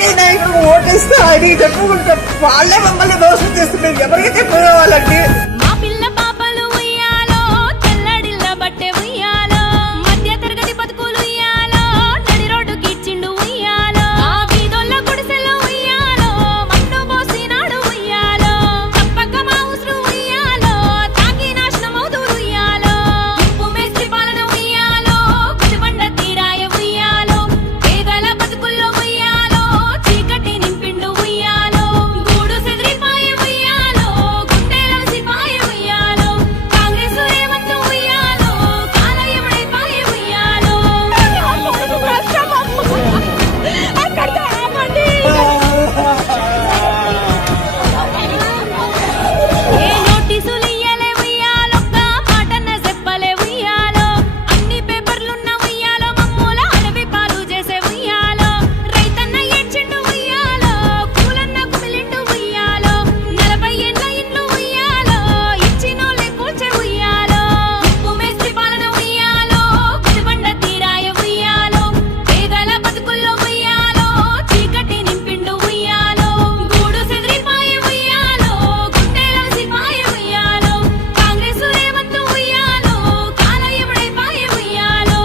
రాజకీయ నాయకులకు ఓటేస్తే ఆయన చెప్పుకుంటే వాళ్ళే మమ్మల్ని దోషం చేస్తున్నారు. ఎవరికి చెప్పుకోవాలండి? మా పిల్ల పాపలు ఉయ్యాలో, తెల్లడిల్ల బట్టె ఉయ్యాలో, మధ్య తరగతి బతుకులు ఉయ్యాలో, నడి రోడ్డు గిచ్చిండు ఉయ్యాలో, ఆ వీధుల్లో గుడిసెల్లో ఉయ్యాలో, మన్ను పోసినాడు ఉయ్యాలో, తప్పక మా ఉసురు ఉయ్యాలో, తాగి నాశనమవుతూ ఉయ్యాలో, ఉప్పు మేస్త్రి పాలన ఉయ్యాలో, గుడిబండ తీరాయ ఉయ్యాలో, పేదల బతుకుల్లో ఉయ్యాలో, చీకటి నింపిండు ఉయ్యాలో, గూడు సెదిరిపాయ ఉయ్యాలో, గుండెల సిపాయ ఉయ్యాలో, కాంగ్రెసు రేవంతు ఉయ్యాలో, కాలయముడైపాయ ఉయ్యాలో. అక్కడితో ఆపండి. ఏ నోటీసులు ఇయ్యలే ఉయ్యాలొక్క మాటన్న చెప్పలే ఉయ్యాలో, అన్ని పేపర్లున్న ఉయ్యాలో, మమ్ముల అడవి పాలు చేసే ఉయ్యాలో, రైతన్న ఏడ్చిండు ఉయ్యాలో, కూలన్న కుమిలిండు ఉయ్యాలో, 40 ఏండ్ల ఇండ్లు ఉయ్యాలో, ఇచ్చినోళ్ళే కూల్చే ఉయ్యాలో, ఉప్పు మేస్త్రి పాలన ఉయ్యాలో, గుడిబండ తీరాయ ఉయ్యాలో, పేదల బతుకుల్లో ఉయ్యాలో, చీకటి నింపిండు ఉయ్యాలో, గూడు సెదిరిపాయ ఉయ్యాలో, గుండెల సిపాయ ఉయ్యాలో, కాంగ్రెసు రేవంతు ఉయ్యాలో, కాలయముడైపాయ ఉయ్యాలో.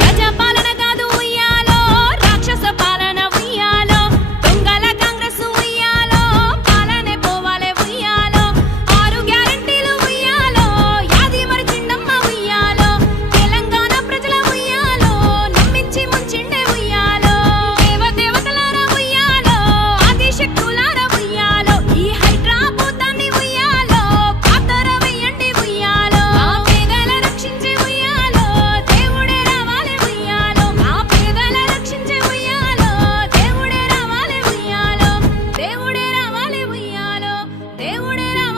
ప్రజాపాలన కాదు ఉయ్యాలో, రాక్షస పాలన ఉయ్యాలో, దొంగల కాంగ్రెస్ ఉయ్యాలో, పాలనే పోవాలే ఉయ్యాలో, 6 గ్యారెంటీలు ఉయ్యాలో, యాది మరిచిండమ్మ ఉయ్యాలో, తెలంగాణ ప్రజల ఉయ్యాలో, నమ్మించి ముంచిండే ఉయ్యాలో, దేవతలారా ఉయ్యాలో, ఆదిశక్తులారా ఉయ్యాలో, ఈ హైదరాబాదాన్ని ఉయ్యాలో, పాతర వేయండి ఉయ్యాలో, ఆ పేదల రక్షించే ఉయ్యాలో, దేవుడే రావాలి ఉయ్యాలో, ఆ పేదల రక్షించే ఉయ్యాలో, దేవుడే రావాలి ఉయ్యాలో, దేవుడే రావాలి ఉయ్యాలో, దేవుడే రావాలి.